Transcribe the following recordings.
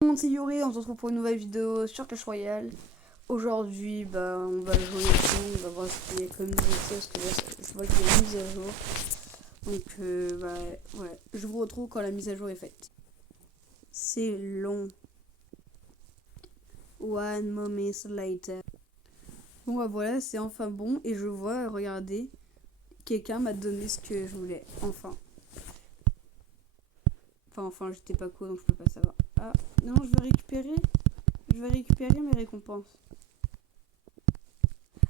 Tout le monde, c'est Yuri, on se retrouve pour une nouvelle vidéo sur Clash Royale. Aujourd'hui, on va jouer ensemble, on va voir ce qu'il y a comme nouveauté, parce que là, je vois qu'il y a une mise à jour. Donc, ouais, je vous retrouve quand la mise à jour est faite. C'est long. One moment later. Bon, voilà, c'est enfin bon, et je vois, regardez, quelqu'un m'a donné ce que je voulais, enfin. Enfin, j'étais pas co, donc je peux pas savoir. Ah, non, je vais récupérer mes récompenses.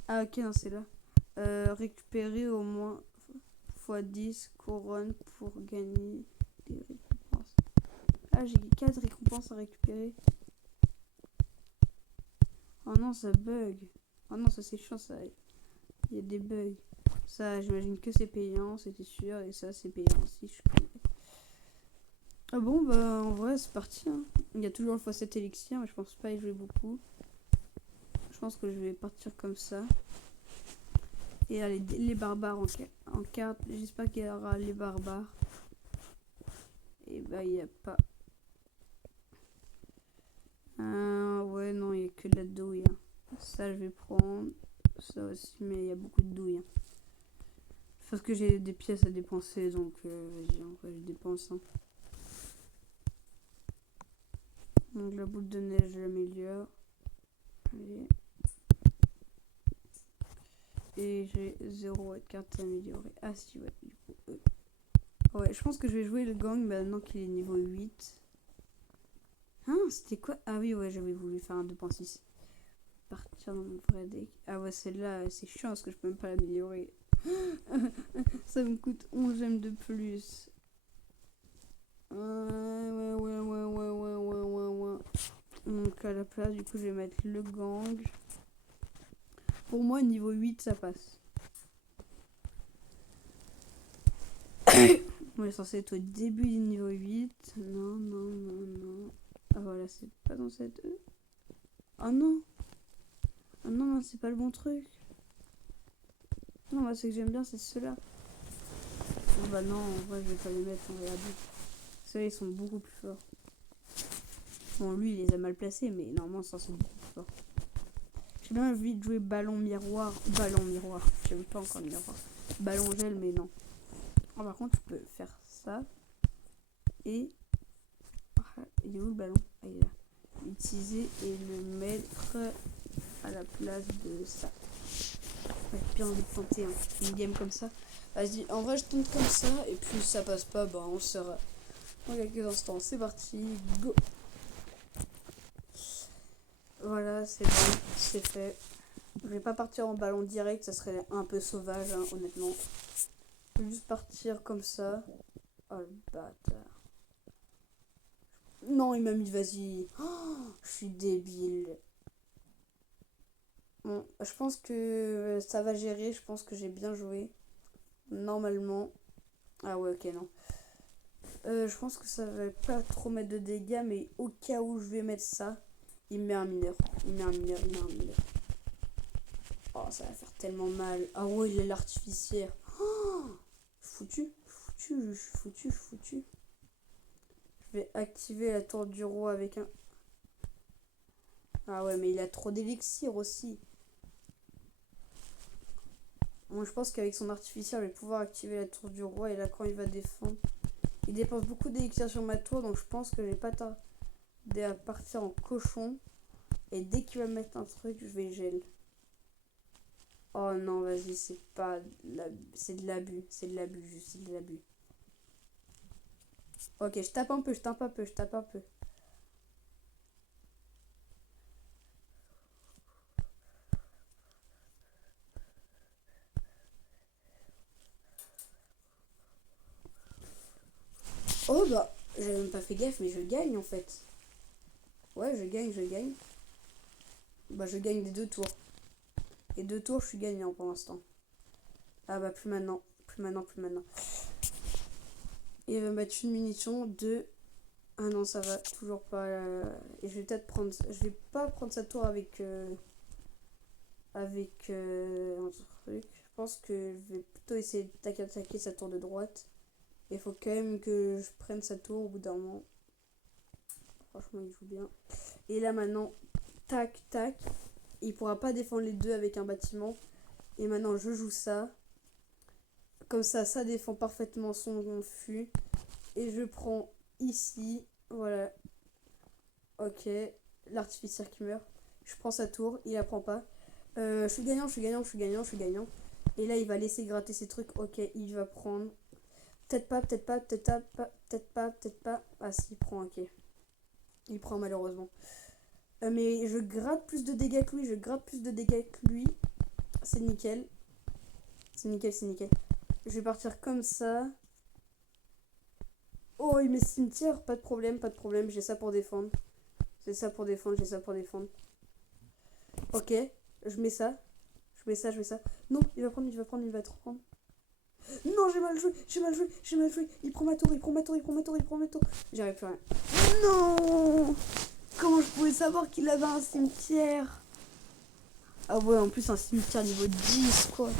Ah ok, non, c'est là. Récupérer au moins x10 couronnes pour gagner des récompenses. Ah, j'ai 4 récompenses à récupérer. Oh non, ça bug. Oh non, ça c'est chiant, ça. Il y a des bugs. Ça, j'imagine que c'est payant, c'était sûr. Et ça, c'est payant aussi, je connais. Ah bon, en vrai, c'est parti. Hein. Il y a toujours le x7 élixir, mais je pense pas y jouer beaucoup. Je pense que je vais partir comme ça. Et allez, les barbares en carte. J'espère qu'il y aura les barbares. Et il n'y a pas. Ouais, non, il n'y a que de la douille. Hein. Ça, je vais prendre. Ça aussi, mais il y a beaucoup de douille. Hein. Parce que j'ai des pièces à dépenser, donc vas-y, en vrai, je dépense. Hein. Donc la boule de neige, je l'améliore. Allez. Et j'ai 0 carte à améliorer. Ah si, ouais, du coup. Ouais, je pense que je vais jouer le gang maintenant qu'il est niveau 8. Hein, c'était quoi? Ah oui, ouais, j'avais voulu faire un 2.6. Partir dans mon vrai deck. Ah ouais, celle-là, c'est chiant parce que je peux même pas l'améliorer. Ça me coûte 11 gemmes de plus. Ouais. Donc à la place, du coup, je vais mettre le gang. Pour moi, niveau 8, ça passe. On est censé être au début du niveau 8. Non. Ah voilà, c'est pas dans cette... Oh non. Ah non, c'est pas le bon truc. Non, moi, ce que j'aime bien, c'est ceux-là. Oh bah non, en vrai, je vais pas les mettre en réalité. Ceux-là, ils sont beaucoup plus forts. Bon, lui, il les a mal placés, mais normalement, ça, c'est beaucoup plus fort. J'ai bien envie de jouer ballon miroir. Ballon miroir. J'aime pas encore le miroir. Ballon gel, mais non. Oh, par contre, tu peux faire ça. Et. Il est où le ballon? Ah, il est là. L'utiliser et le mettre à la place de ça. Ouais, bien envie de tenter une game comme ça. Vas-y, en vrai, je tente comme ça. Et puis, ça passe pas, on sera dans quelques instants. C'est parti, go! Voilà, c'est bon, c'est fait. Je vais pas partir en ballon direct, ça serait un peu sauvage, hein, honnêtement. Je vais juste partir comme ça. Oh le bâtard. Non, il m'a mis, vas-y. Oh, je suis débile. Bon, je pense que ça va gérer, je pense que j'ai bien joué. Normalement. Ah ouais, ok, non. Je pense que ça va pas trop mettre de dégâts, mais au cas où je vais mettre ça, il met un mineur. Il met un mineur. Oh, ça va faire tellement mal. Ah ouais, il est l'artificière. Oh, foutu. Je suis foutu. Je vais activer la tour du roi avec un... Ah ouais, mais il a trop d'élixir aussi. Bon, je pense qu'avec son artificiel, je vais pouvoir activer la tour du roi. Et là, quand il va défendre... Il dépense beaucoup d'élixir sur ma tour, donc je pense que je vais pas tarder à partir en cochon. Et dès qu'il va mettre un truc, je vais gel. Oh non, vas-y, c'est pas... C'est de l'abus. C'est de l'abus. Ok, je tape un peu. Oh j'avais même pas fait gaffe, mais je gagne en fait. Ouais, je gagne. Je gagne des 2 tours. Et 2 tours, je suis gagnant pour l'instant. Ah plus maintenant. Plus maintenant. Il va mettre une munition, 2. Ah non, ça va toujours pas. Et je vais peut-être prendre... Je vais pas prendre sa tour avec... un truc. Je pense que je vais plutôt essayer d'attaquer sa tour de droite. Il faut quand même que je prenne sa tour au bout d'un moment. Franchement, il joue bien. Et là, maintenant, tac, tac. Il pourra pas défendre les deux avec un bâtiment. Et maintenant, je joue ça. Comme ça défend parfaitement son fût. Et je prends ici. Voilà. Ok. L'artificier qui meurt. Je prends sa tour. Il la prend pas. Je suis gagnant, je suis gagnant, je suis gagnant, je suis gagnant. Et là, il va laisser gratter ses trucs. Ok, il va prendre. Peut-être pas, peut-être pas, peut-être pas, peut-être pas, peut-être pas. Ah, si, il prend, ok. Il prend malheureusement. Mais je gratte plus de dégâts que lui, je gratte plus de dégâts que lui. C'est nickel. C'est nickel, c'est nickel. Je vais partir comme ça. Oh, il met cimetière, pas de problème, pas de problème. J'ai ça pour défendre. C'est ça pour défendre, j'ai ça pour défendre. Ok, je mets ça. Je mets ça, je mets ça. Non, il va prendre, il va prendre, il va trop prendre. Non, j'ai mal joué, j'ai mal joué, j'ai mal joué. Il prend ma tour, il prend ma tour, il prend ma tour, il prend ma tour. J'y arrive plus rien. Non! Comment je pouvais savoir qu'il avait un cimetière? Ah ouais, en plus un cimetière niveau 10 quoi.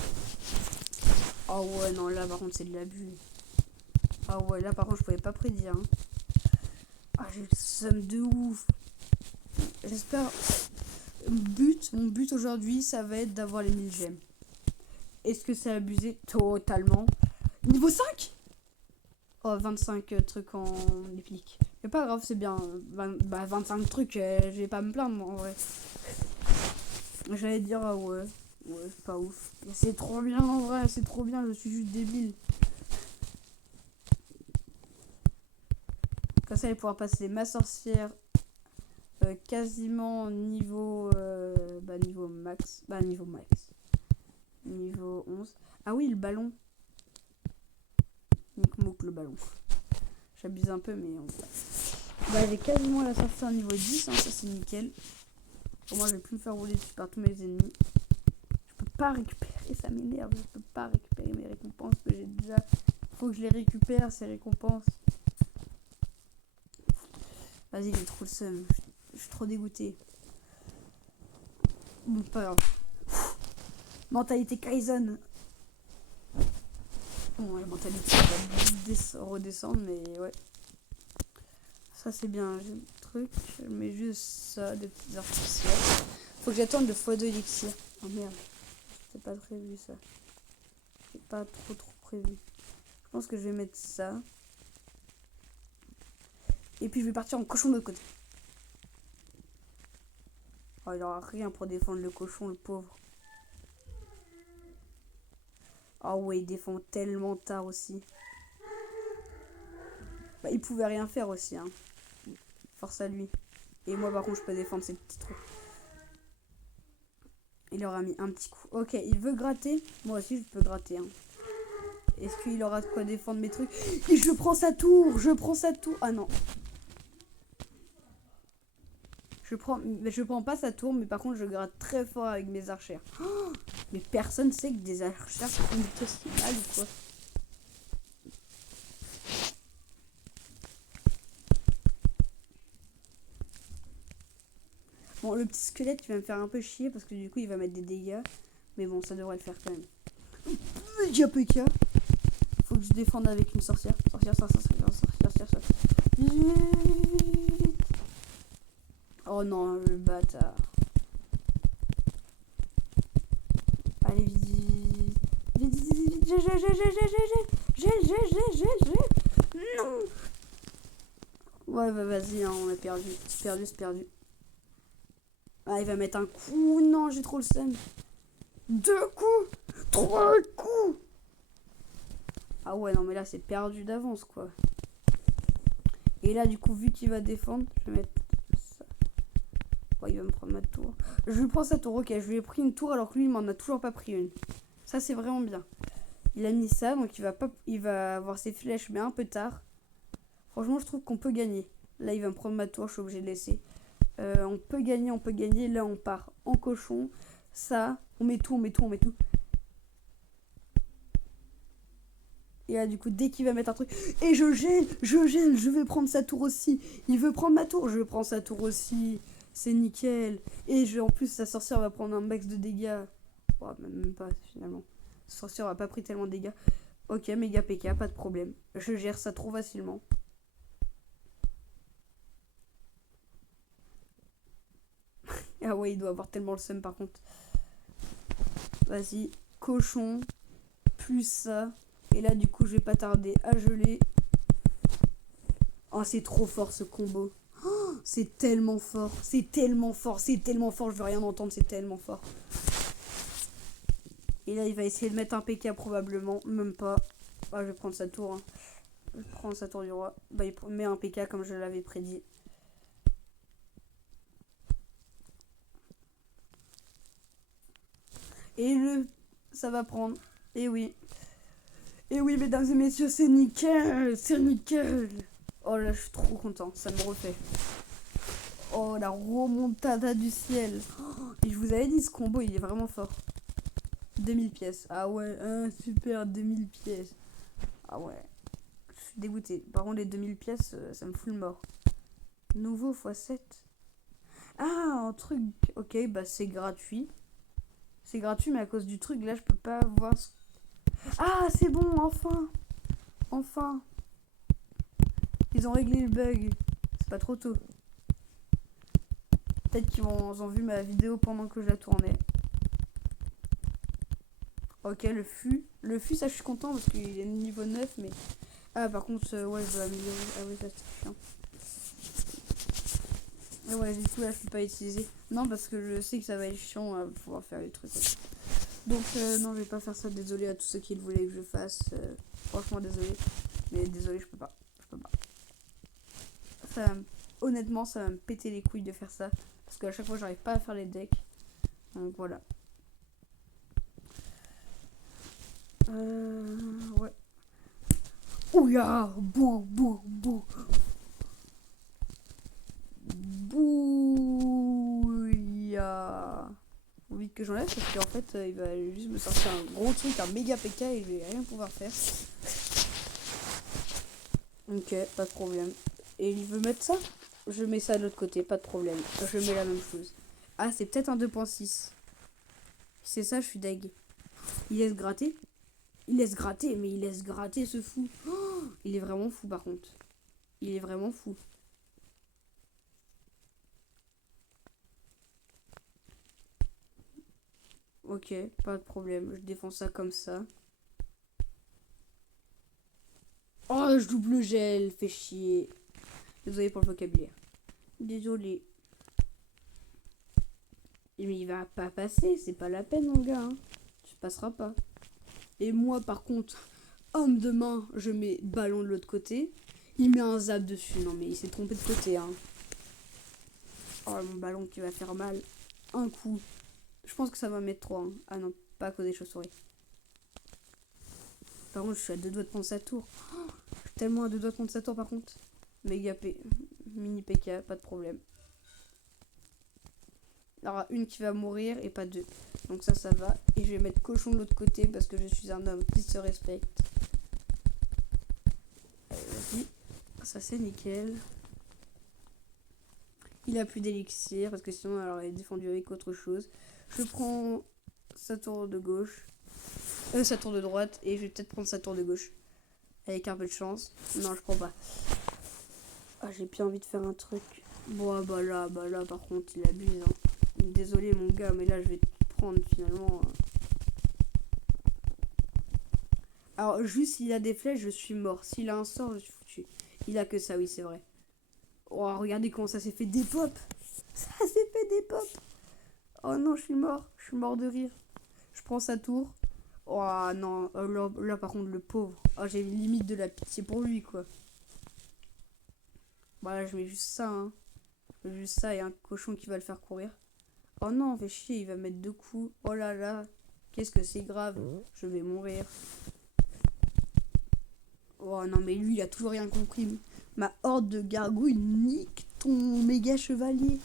Ah ouais, non, là par contre c'est de l'abus. Ah ouais, là par contre je pouvais pas prédire. Hein. Ah, j'ai le seum de ouf. J'espère. Mon but aujourd'hui, ça va être d'avoir les 1000 gemmes. Est-ce que c'est abusé? Totalement. Niveau 5? Oh, 25 trucs en épique. Mais pas grave, c'est bien. 25 trucs, je vais pas me plaindre en vrai. J'allais dire, ah ouais, c'est pas ouf. C'est trop bien en vrai, c'est trop bien, je suis juste débile. Comme ça, il va pouvoir passer ma sorcière quasiment niveau, niveau max. Niveau max. Niveau 11. Ah oui, le ballon. Mouk le ballon. J'abuse un peu, mais on va. J'ai quasiment la sorcière niveau 10, hein, ça c'est nickel. Pour moi, je vais plus me faire rouler dessus par tous mes ennemis. Je peux pas récupérer, ça m'énerve. Je peux pas récupérer mes récompenses que j'ai déjà. Faut que je les récupère, ces récompenses. Vas-y, j'ai trop le seum. Je suis trop dégoûté. Bon, pas grave. Mentalité Kaizen. Bon, la mentalité va redescendre, mais ouais. Ça, c'est bien. J'ai le truc. Je mets juste ça, des petits artificiels. Faut que j'attende le x2 élixir. Oh merde. C'était pas prévu ça. C'est pas trop prévu. Je pense que je vais mettre ça. Et puis je vais partir en cochon de l'autre côté. Oh, il aura rien pour défendre le cochon, le pauvre. Ah ouais, il défend tellement tard aussi. Bah, il pouvait rien faire aussi, hein. Force à lui. Et moi, par contre, je peux défendre ces petits trous. Il aura mis un petit coup. Ok, il veut gratter. Moi aussi, je peux gratter, hein. Est-ce qu'il aura de quoi défendre mes trucs? Et je prends sa tour. Je prends sa tour. Ah non. Je prends pas sa tour, mais par contre, je gratte très fort avec mes archères. Oh, mais personne sait que des archères font aussi mal ou quoi. Bon, le petit squelette, il va me faire un peu chier parce que du coup, il va mettre des dégâts. Mais bon, ça devrait le faire quand même. Diapeka. Faut que je défende avec une sorcière. Sorcière. Oh non, le bâtard. Allez, vite. Non. Ouais, vas-y, hein, on a perdu. C'est perdu. Ah, il va mettre un coup. Non, j'ai trop le seum. 2 coups. 3 coups. Ah ouais, non, mais là, c'est perdu d'avance, quoi. Et là, du coup, vu qu'il va défendre, je vais mettre ça. Ouais, il va me prendre ma tour. Je lui prends sa tour, ok. Je lui ai pris une tour alors que lui, il m'en a toujours pas pris une. Ça, c'est vraiment bien. Il a mis ça, donc il va avoir ses flèches, mais un peu tard. Franchement, je trouve qu'on peut gagner. Là, il va me prendre ma tour, je suis obligé de laisser. On peut gagner. Là, on part en cochon. Ça, on met tout. Et là, du coup, dès qu'il va mettre un truc... Et je gèle, je vais prendre sa tour aussi. Il veut prendre ma tour, je prends sa tour aussi. C'est nickel. Et en plus, sa sorcière va prendre un max de dégâts. Oh, même pas, finalement. Sa sorcière n'a pas pris tellement de dégâts. Ok, méga PK, pas de problème. Je gère ça trop facilement. Ah ouais, il doit avoir tellement le seum par contre. Vas-y, cochon, plus ça. Et là, du coup, je vais pas tarder à geler. Oh, c'est trop fort ce combo. Oh, c'est tellement fort, c'est tellement fort, c'est tellement fort. Je veux rien entendre, c'est tellement fort. Et là, il va essayer de mettre un PK probablement, même pas. Ah, je vais prendre sa tour. Hein. Je prends sa tour du roi. Bah, il met un PK comme je l'avais prédit. Et ça va prendre. Et oui. Et oui, mesdames et messieurs, c'est nickel. C'est nickel. Oh là, je suis trop content. Ça me refait. Oh, la remontada du ciel. Oh, et je vous avais dit, ce combo, il est vraiment fort. 2000 pièces. Ah ouais, super, 2000 pièces. Ah ouais. Je suis dégoûté. Par contre, les 2000 pièces, ça me fout le mort. Nouveau x7. Ah, un truc. Ok, bah c'est gratuit. C'est gratuit, mais à cause du truc, là, je peux pas voir. Ah, c'est bon, enfin. Enfin. Ils ont réglé le bug. C'est pas trop tôt. Peut-être qu'ils ont vu ma vidéo pendant que je la tournais. Ok, le fût. Le fût, ça, je suis content parce qu'il est niveau 9, mais... Ah, par contre, ouais, je dois améliorer. Ah oui, ça, c'est chiant. Ah ouais, du coup, là, je peux pas utiliser. Non, parce que je sais que ça va être chiant à pouvoir faire les trucs. Donc, non, je vais pas faire ça. Désolé à tous ceux qui voulaient que je fasse. Franchement, désolé. Mais désolé, je peux pas. Je peux pas. Ça, honnêtement, ça va me péter les couilles de faire ça. Parce qu'à chaque fois, j'arrive pas à faire les decks. Donc, voilà. Ouais. Ouya, bouh, bouh, bouh. Bouya. Envie que j'enlève parce qu'en fait, il va juste me sortir un gros truc, un méga PK et je vais rien pouvoir faire. Ok, pas de problème. Et il veut mettre ça? Je mets ça de l'autre côté, pas de problème. Je mets la même chose. Ah, c'est peut-être un 2.6. C'est ça, je suis deg. Il laisse gratter? Il laisse gratter, mais il laisse gratter ce fou. Oh, il est vraiment fou par contre. Il est vraiment fou. Ok, pas de problème. Je défends ça comme ça. Oh, je double gel, fait chier. Désolé pour le vocabulaire. Désolé. Mais il va pas passer, c'est pas la peine, mon gars. Hein. Tu passeras pas. Et moi, par contre, homme de main, je mets ballon de l'autre côté. Il met un zap dessus. Non, mais il s'est trompé de côté. Hein. Oh, mon ballon qui va faire mal. Un coup. Je pense que ça va mettre 3. Hein. Ah non, pas à cause des chauves-souris. Par contre, je suis à 2 doigts de prendre sa tour. Oh, je suis tellement à 2 doigts de prendre sa tour, par contre. Méga P. Mini PK, pas de problème. Il y aura une qui va mourir et pas deux. Donc ça va. Et je vais mettre cochon de l'autre côté parce que je suis un homme qui se respecte. Vas-y. Ça c'est nickel. Il a plus d'élixir parce que sinon alors il est défendu avec autre chose. Je prends sa tour de gauche. Sa tour de droite. Et je vais peut-être prendre sa tour de gauche. Avec un peu de chance. Non, je prends pas. Ah, j'ai bien envie de faire un truc. Bon, ah, bah là, par contre, il abuse. Hein. Désolé, mon gars, mais là, je vais te prendre finalement. Alors, juste s'il a des flèches, je suis mort. S'il a un sort, je suis foutu. Il a que ça, oui, c'est vrai. Oh, regardez comment ça s'est fait des pop. Ça s'est fait des pop. Oh non, je suis mort. Je suis mort de rire. Je prends sa tour. Oh non, là, par contre, le pauvre. Oh, j'ai limite de la pitié pour lui, quoi. Voilà, je mets juste ça, hein. Je mets juste ça et un cochon qui va le faire courir. Oh non, fait chier, il va mettre 2 coups. Oh là là, qu'est-ce que c'est grave. Je vais mourir. Oh non, mais lui, il a toujours rien compris. Ma horde de gargouilles nique ton méga chevalier.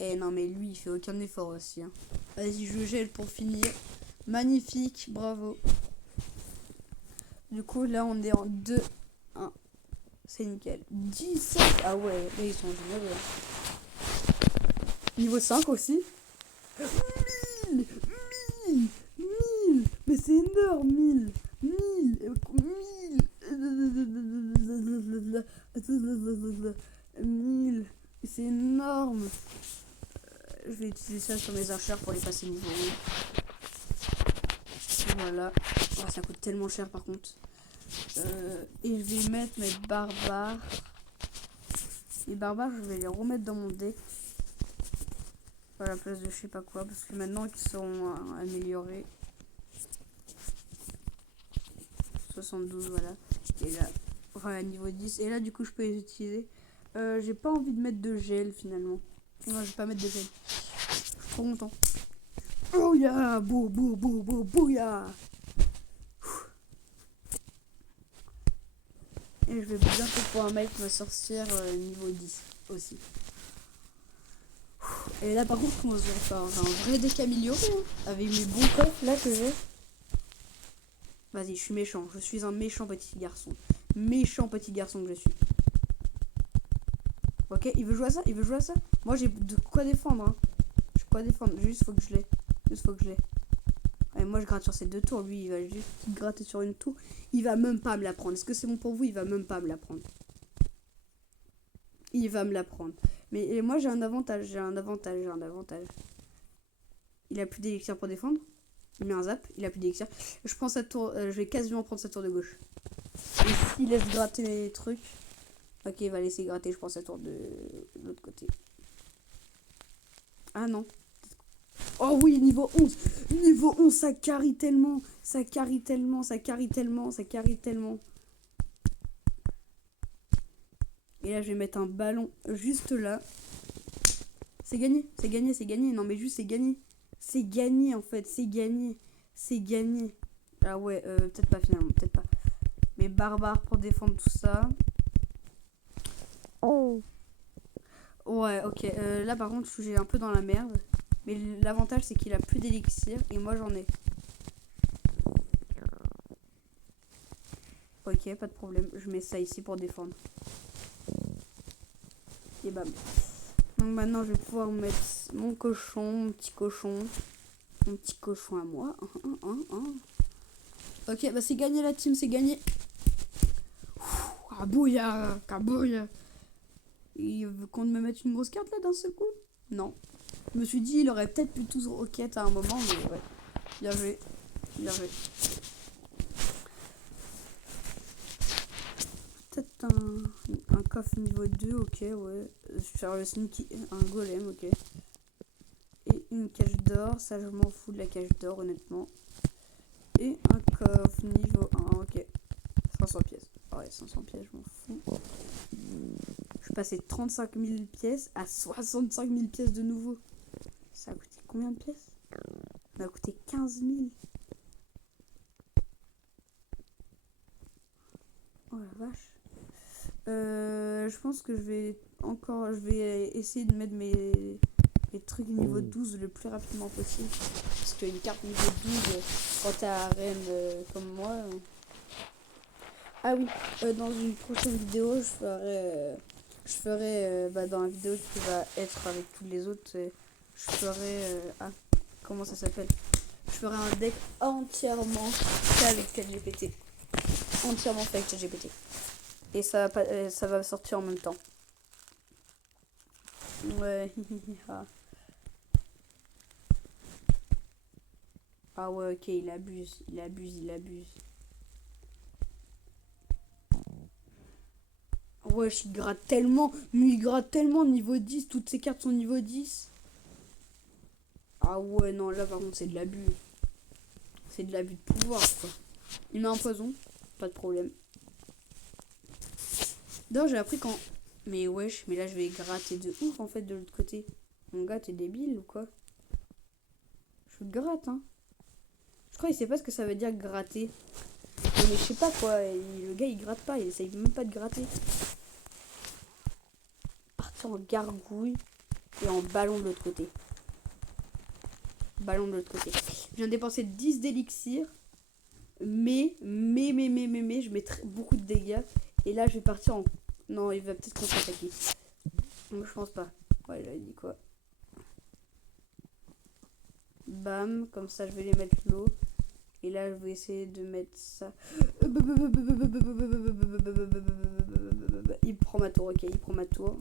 Eh non, mais lui, il fait aucun effort aussi. Hein. Vas-y, je gèle pour finir. Magnifique, bravo. Du coup, là, on est en 2-1. C'est nickel. 17. Ah ouais, là, ils sont généreux. Niveau 5 aussi. 1000 1000 1000. Mais c'est énorme, 1000 1000 1000. C'est énorme. je vais utiliser ça sur mes archers pour les passer niveau 1. Voilà. Oh, ça coûte tellement cher par contre. Et je vais mettre mes barbares. Les barbares, je vais les remettre dans mon deck. À la place de je sais pas quoi. Parce que maintenant qu'ils sont améliorés. 72, voilà. Et là, voilà, niveau 10. Et là, du coup, je peux les utiliser. J'ai pas envie de mettre de gel finalement. Non, je vais pas mettre de gel. Je suis trop content. Oh yeah, bouya. Et je vais bientôt pouvoir mettre ma sorcière niveau 10 aussi. Et là par contre, comment je vais faire un vrai deck amélioré hein, avec mes bons coffres là que j'ai. Vas-y, je suis méchant. Je suis un méchant petit garçon. Méchant petit garçon que je suis. Ok, il veut jouer à ça. Il veut jouer à ça. Moi j'ai de quoi défendre. Hein. J'ai quoi défendre. Juste faut que je l'ai. Juste faut que je l'ai. Et moi je gratte sur ces 2 tours. Lui il va juste gratter sur une tour. Il va même pas me la prendre. Est-ce que c'est bon pour vous? Il va même pas me la prendre. Il va me la prendre. Mais moi j'ai un avantage. J'ai un avantage. Il a plus d'élixir pour défendre. Il met un zap. Il a plus d'élixir. Je prends sa tour. Je vais quasiment prendre sa tour de gauche. Et s'il laisse gratter les trucs. Ok, il va laisser gratter. Je prends sa tour de l'autre côté. Ah non. Oh oui, niveau 11. Niveau 11, ça carry tellement. Ça carry tellement. Et là, je vais mettre un ballon juste là. C'est gagné. Non, mais juste, c'est gagné. C'est gagné, en fait. C'est gagné. Ah ouais, peut-être pas finalement. Peut-être pas. Mais barbares pour défendre tout ça. Oh. Ouais, ok. Là, par contre, j'ai un peu dans la merde. Mais l'avantage, c'est qu'il a plus d'élixir. Et moi, j'en ai. Ok, pas de problème. Je mets ça ici pour défendre. Et bam. Donc maintenant, je vais pouvoir mettre mon cochon, mon petit cochon à moi. Ok, bah c'est gagné la team, c'est gagné. Kabouya. Il veut qu'on me mette une grosse carte là d'un seul coup? Non. Je me suis dit, il aurait peut-être pu tous roquette à un moment, mais ouais. Bien joué. Peut-être un coffre niveau 2, ok, ouais. Faire le sneaky, un golem, ok. Et une cage d'or, ça je m'en fous de la cage d'or, honnêtement. Et un coffre niveau 1, ok. 500 pièces. Ouais, 500 pièces, je m'en fous. Je suis passé de 35 000 pièces à 65 000 pièces de nouveau. Ça a coûté combien de pièces? Ça a coûté 15 000. Oh la vache. Je pense que je vais essayer de mettre mes trucs niveau 12 le plus rapidement possible. Parce qu'une carte niveau 12, quand t'es à arène comme moi. Ah oui, dans une prochaine vidéo, je ferai dans la vidéo qui va être avec tous les autres, je ferai. Comment ça s'appelle? Je ferai un deck entièrement fait avec ChatGPT. Entièrement fait avec ChatGPT. Et ça va sortir en même temps. Ouais. Ah ouais, ok, il abuse. Ouais, il gratte tellement. Mais il gratte tellement niveau 10. Toutes ces cartes sont niveau 10. Ah ouais, non, là par contre, c'est de l'abus. C'est de l'abus de pouvoir, quoi. Il met un poison. Pas de problème. D'ailleurs, j'ai appris quand... Mais wesh, mais là, je vais gratter de ouf, en fait, de l'autre côté. Mon gars, t'es débile ou quoi? Je gratte, hein. Je crois qu'il sait pas ce que ça veut dire gratter. Mais je sais pas quoi. Le gars, il gratte pas. Il essaye même pas de gratter. Partir en gargouille et en ballon de l'autre côté. Je viens de dépenser 10 d'élixir. Mais, je mets beaucoup de dégâts. Et là, je vais partir en... Non, il va peut-être contre-attaquer. Je pense pas. Ouais, j'avais dit quoi. Bam, comme ça, je vais les mettre l'eau. Et là, je vais essayer de mettre ça. Il prend ma tour, ok, il prend ma tour.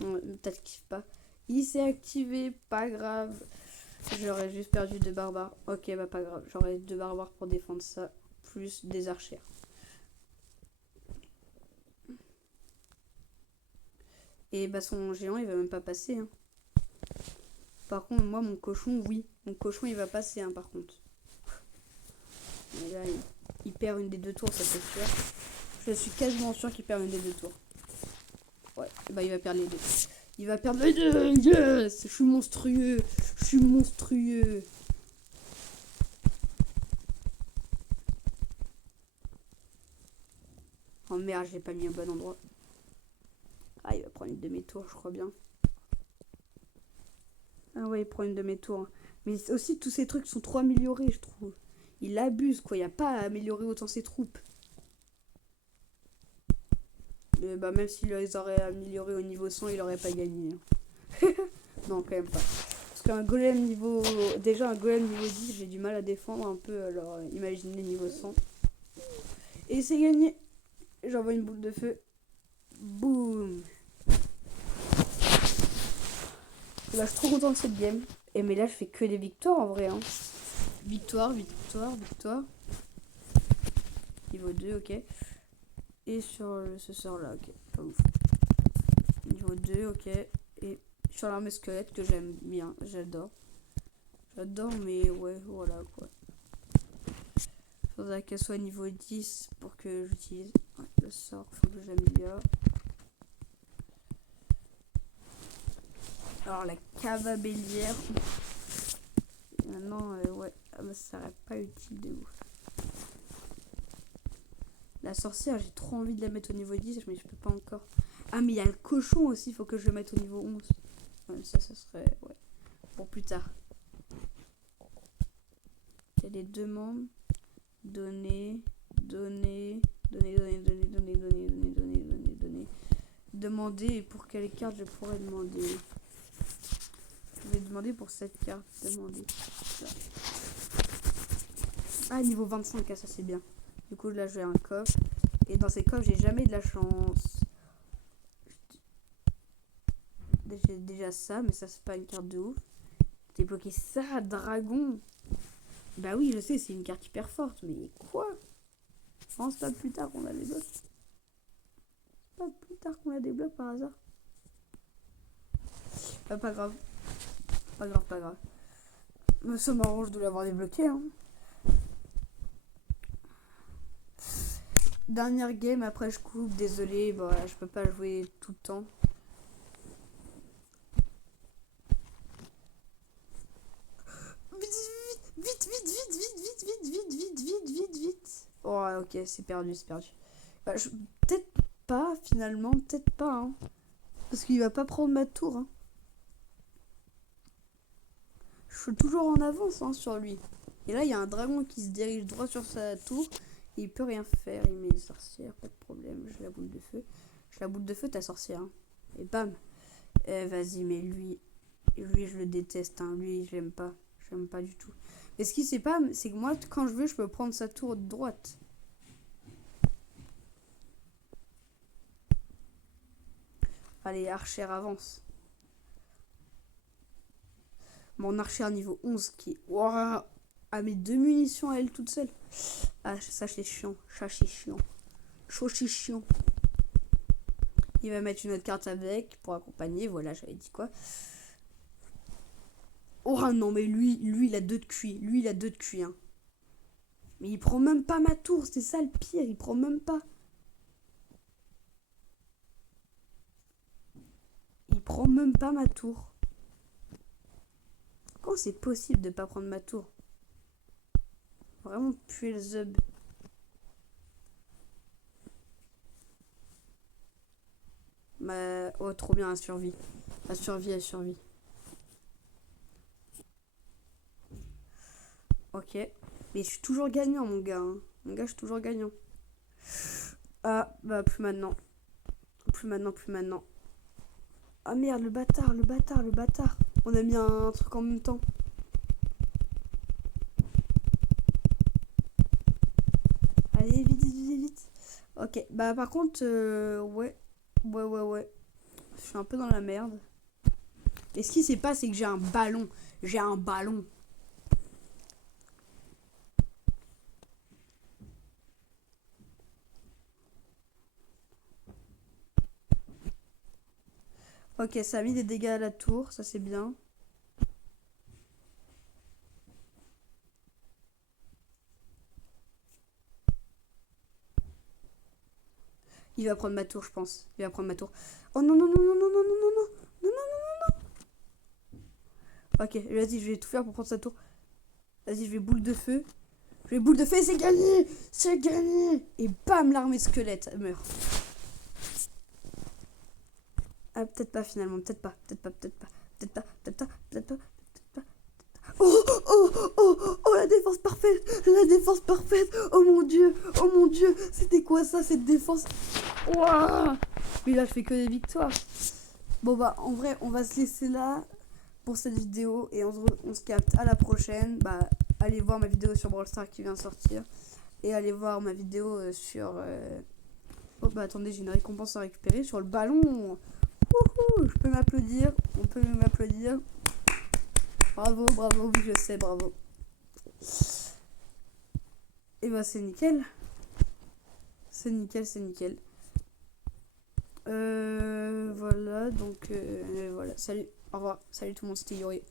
Non, peut-être qu'il kiffe pas. Il s'est activé, pas grave. J'aurais juste perdu 2 barbares. Ok, bah pas grave. J'aurais 2 barbares pour défendre ça. Plus des archères. Et bah son géant, il va même pas passer. Hein. Par contre, moi, mon cochon, oui. Mon cochon, il va passer, hein, par contre. Mais là, il perd une des 2 tours, ça c'est sûr. Je suis quasiment sûr qu'il perd une des 2 tours. Ouais, bah il va perdre les 2. Il va perdre les 2. Yes, je suis monstrueux. Je suis monstrueux. Oh merde, j'ai pas mis au bon endroit. Ah, il va prendre une demi-tour, je crois bien. Ah ouais, il prend une demi-tour. Mais aussi, tous ces trucs sont trop améliorés, je trouve. Il abuse, quoi. Il n'y a pas à améliorer autant ses troupes. Mais bah, même s'il les aurait améliorés au niveau 100, il aurait pas gagné. Hein. Non, quand même pas. Parce qu'un golem niveau... Déjà, un golem niveau 10, j'ai du mal à défendre un peu. Alors, imaginez niveau 100. Et c'est gagné. J'envoie une boule de feu. Boum. Bah, je suis trop content de cette game. Et mais là, je fais que des victoires en vrai. Hein. Victoire, victoire, victoire. Niveau 2, ok. Et sur ce sort là, ok. Pas ouf. Niveau 2, ok. Et sur l'armée squelette que j'aime bien. J'adore. J'adore, mais ouais, voilà quoi. Faudrait qu'elle soit niveau 10 pour que j'utilise le sort. Faut que j'améliore. Alors la cave bélière. Maintenant, ouais, ça serait pas utile de ouf. La sorcière, j'ai trop envie de la mettre au niveau 10, mais je peux pas encore. Ah, mais il y a le cochon aussi, faut que je le mette au niveau 11. Ouais, ça serait. Ouais. Pour plus tard. Il y a les demandes. Donner. Demander. Et pour quelle carte je pourrais demander? Je vais demander pour cette carte. Demander. Ça. Ah, niveau 25, ça c'est bien. Du coup, là, j'ai un coffre. Et dans ces coffres, j'ai jamais de la chance. J'ai déjà ça, mais ça, c'est pas une carte de ouf. Débloquer ça, dragon. Bah oui, je sais, c'est une carte hyper forte, mais quoi? Non, c'est pas plus tard qu'on la débloque. C'est pas plus tard qu'on la débloque par hasard. Bah, pas grave. Pas grave, pas grave. Mais ça m'arrange de l'avoir débloqué, hein. Dernière game, après je coupe, désolé, bah, je peux pas jouer tout le temps. Vite. Oh, ok, c'est perdu, c'est perdu. Bah, peut-être pas, finalement, peut-être pas, hein. Parce qu'il va pas prendre ma tour, hein. Je suis toujours en avance, hein, sur lui. Et là, il y a un dragon qui se dirige droit sur sa tour. Et il peut rien faire. Il met une sorcière, pas de problème. J'ai la boule de feu. J'ai la boule de feu, ta sorcière. Hein. Et bam. Vas-y, mais lui, je le déteste. Hein. Lui, je l'aime pas. Je l'aime pas du tout. Mais ce qui sait pas, c'est que moi, quand je veux, je peux prendre sa tour de droite. Allez, archer avance. Mon archer niveau 11 qui... Wow, a mis 2 munitions à elle toute seule. Ah, ça c'est chiant. Ça c'est chiant. Chaud c'est chiant. Il va mettre une autre carte avec pour accompagner. Voilà, j'avais dit quoi. Oh non, mais lui, il a 2 de QI. Lui, il a 2 de QI. Hein. Mais il prend même pas ma tour. C'est ça le pire. Il prend même pas. Il prend même pas ma tour. Comment c'est possible de pas prendre ma tour? Vraiment puer le zub. Oh, trop bien, elle survit. Elle survit. Ok. Mais je suis toujours gagnant, mon gars. Hein. Mon gars, je suis toujours gagnant. Ah, bah, plus maintenant. Plus maintenant. Ah merde, le bâtard. On a mis un truc en même temps. Allez, vite. Ok, bah par contre, ouais. Je suis un peu dans la merde. Et ce qui s'est passé, c'est que j'ai un ballon. J'ai un ballon. Ok, ça a mis des dégâts à la tour, ça c'est bien. Il va prendre ma tour, je pense. Il va prendre ma tour. Oh non, non, non, non, non, non, non, non, non, non, non, non, non. Ok, vas-y, je vais tout faire pour prendre sa tour. Vas-y, je vais boule de feu. Je vais boule de feu, c'est gagné. C'est gagné. Et bam, l'armée squelette, elle meurt. Ah, peut-être pas finalement, peut-être pas, peut-être pas, peut-être pas, peut-être pas, peut-être pas, peut-être pas, peut-être pas. Oh, oh, oh, oh, la défense parfaite, la défense parfaite. Oh mon dieu, c'était quoi ça, cette défense? Ouah. Mais là, je fais que des victoires. Bon bah, en vrai, on va se laisser là pour cette vidéo et on se capte à la prochaine. Bah, allez voir ma vidéo sur Brawl Stars qui vient de sortir et allez voir ma vidéo sur. Oh bah attendez, j'ai une récompense à récupérer sur le ballon. Wouhou, je peux m'applaudir, on peut m'applaudir. Bravo, bravo, oui je sais, bravo. Et bah c'est nickel. C'est nickel, c'est nickel. Voilà, donc voilà, salut, au revoir, salut tout le monde, c'était Yuri.